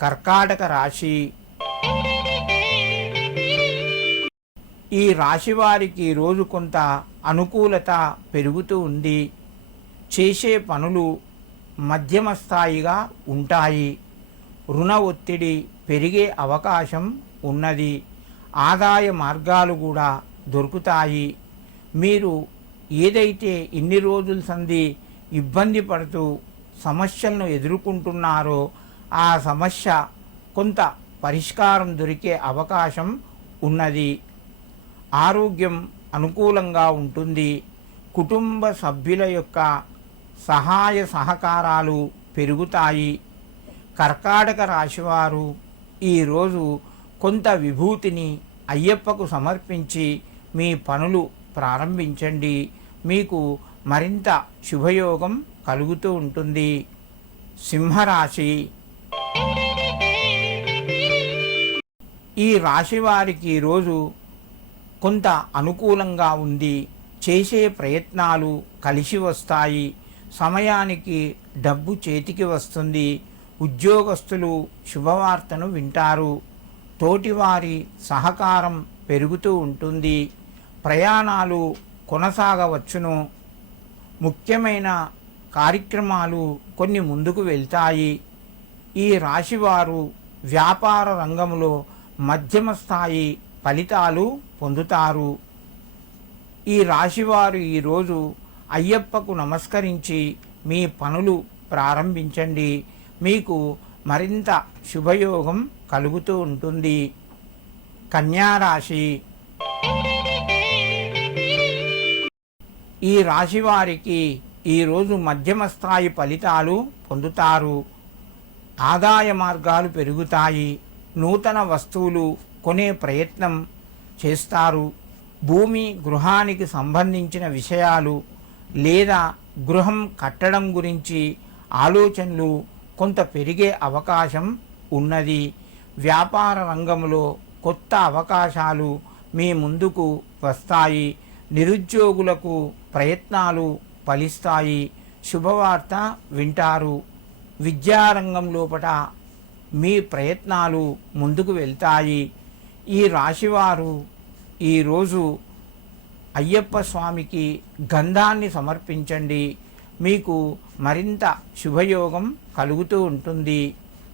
కర్కాటక రాశి. ఈ రాశి వారికి రోజు కొంత అనుకూలత పెరుగుతూ ఉంది. చేసే పనులు మధ్యమ స్థాయిగా ఉంటాయి. రుణ ఒత్తిడి పెరిగే అవకాశం ఉన్నది. ఆదాయ మార్గాలు కూడా దొరుకుతాయి. మీరు ఏదైతే ఇన్ని రోజుల సంధి ఇబ్బంది పడుతూ సమస్యలను ఎదుర్కొంటున్నారో ఆ సమస్య కొంత పరిష్కారం దొరికే అవకాశం ఉన్నది. ఆరోగ్యం అనుకూలంగా ఉంటుంది. కుటుంబ సభ్యుల యొక్క సహాయ సహకారాలు పెరుగుతాయి. కర్కాటక రాశివారు ఈరోజు కొంత విభూతిని అయ్యప్పకు సమర్పించి మీ పనులు ప్రారంభించండి. మీకు మరింత శుభయోగం కలుగుతూ ఉంటుంది. సింహరాశి. ఈ రాశి వారికి ఈరోజు కొంత అనుకూలంగా ఉంది. చేసే ప్రయత్నాలు కలిసి వస్తాయి. సమయానికి డబ్బు చేతికి వస్తుంది. ఉద్యోగస్తులు శుభవార్తను వింటారు. తోటివారి సహకారం పెరుగుతూ ఉంటుంది. ప్రయాణాలు కొనసాగవచ్చును. ముఖ్యమైన కార్యక్రమాలు కొన్ని ముందుకు వెళ్తాయి. ఈ రాశివారు వ్యాపార రంగంలో మధ్యమ స్థాయి ఫలితాలు పొందుతారు. ఈ రాశివారు ఈరోజు అయ్యప్పకు నమస్కరించి మీ పనులు ప్రారంభించండి. మీకు మరింత శుభయోగం కలుగుతూ ఉంటుంది. కన్యారాశి. ఈ రాశి వారికి ఈరోజు మధ్యమ స్థాయి ఫలితాలు పొందుతారు. ఆదాయ మార్గాలు పెరుగుతాయి. నూతన వస్తువులు కొనే ప్రయత్నం చేస్తారు. భూమి గృహానికి సంబంధించిన విషయాలు లేదా గృహం కట్టడం గురించి ఆలోచనలు కొంత పెరిగే అవకాశం ఉన్నది. వ్యాపార రంగంలో కొత్త అవకాశాలు మీ ముందుకు వస్తాయి. నిరుద్యోగులకు ప్రయత్నాలు ఫలిస్తాయి. శుభవార్త వింటారు. విద్యారంగం లోపల మీ ప్రయత్నాలు ముందుకు వెళ్తాయి. ఈ రాశివారు ఈరోజు అయ్యప్ప స్వామికి గంధాన్ని సమర్పించండి. మీకు మరింత శుభయోగం కలుగుతూ ఉంటుంది.